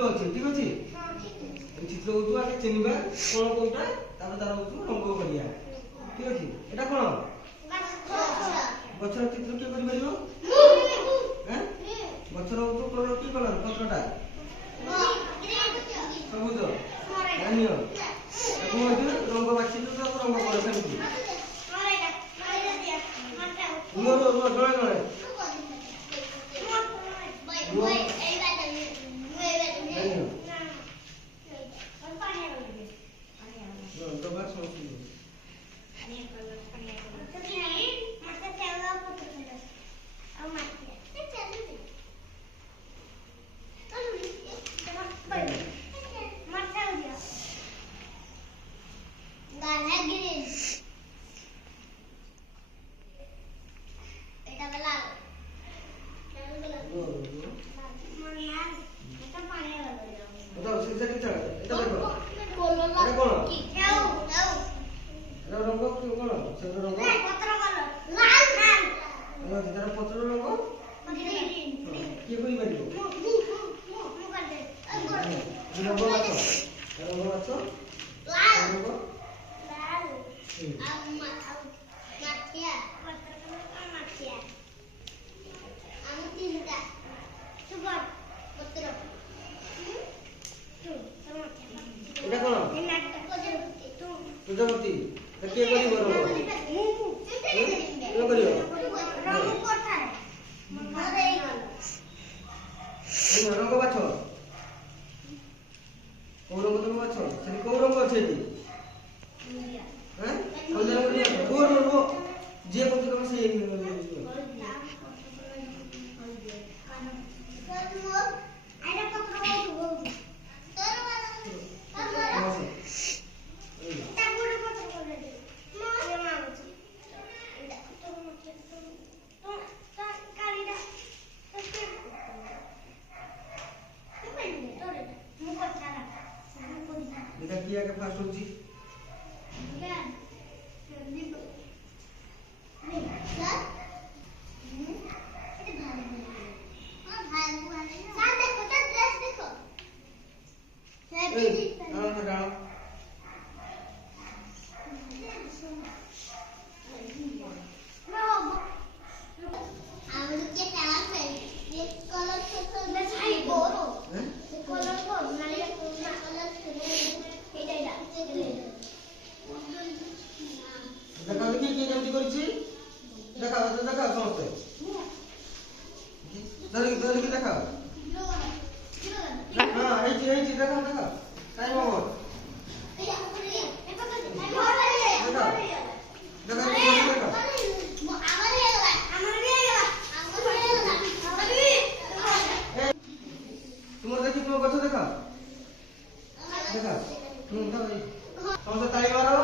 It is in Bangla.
ଅଛି ଠିକ ଅଛି এই চিত্র হচ্ছে আগে চিনিবা কোন কোনটা তারপর তার হচ্ছে রঙ করিয়া ঠিক আছে এটা কোন গছর চিত্র কি করি পারিব হ্যাঁ গছর হচ্ছে কোন কি কলর পত্রটা সবুজ জানিও এখন হচ্ছে রঙ বাছিলো তো রঙ করে ফেলবি নো নো নো জয় জয় প্রজাপতি কে করিব রঙ কে করিব রঙ কোথায় মনে এই রঙ বাছ কোন রঙ তুমি বাছ সেটি কোন রঙ আছে এটি হ্যাঁ কোন রঙ করিয়া কোন রঙ যে কত তুমি সেই এটা কি আগে ফার্স্ট হচ্ছে দেখাও দেখি কি কেমতি করেছি দেখাও দেখাও সমস্ত ধরে কি দেখাও হ্যাঁ এই যে দেখাও দেখাও টাইম ওভার তোমার দেখি তোমার কথা দেখাও দেখাও সমস্ত তালি মারো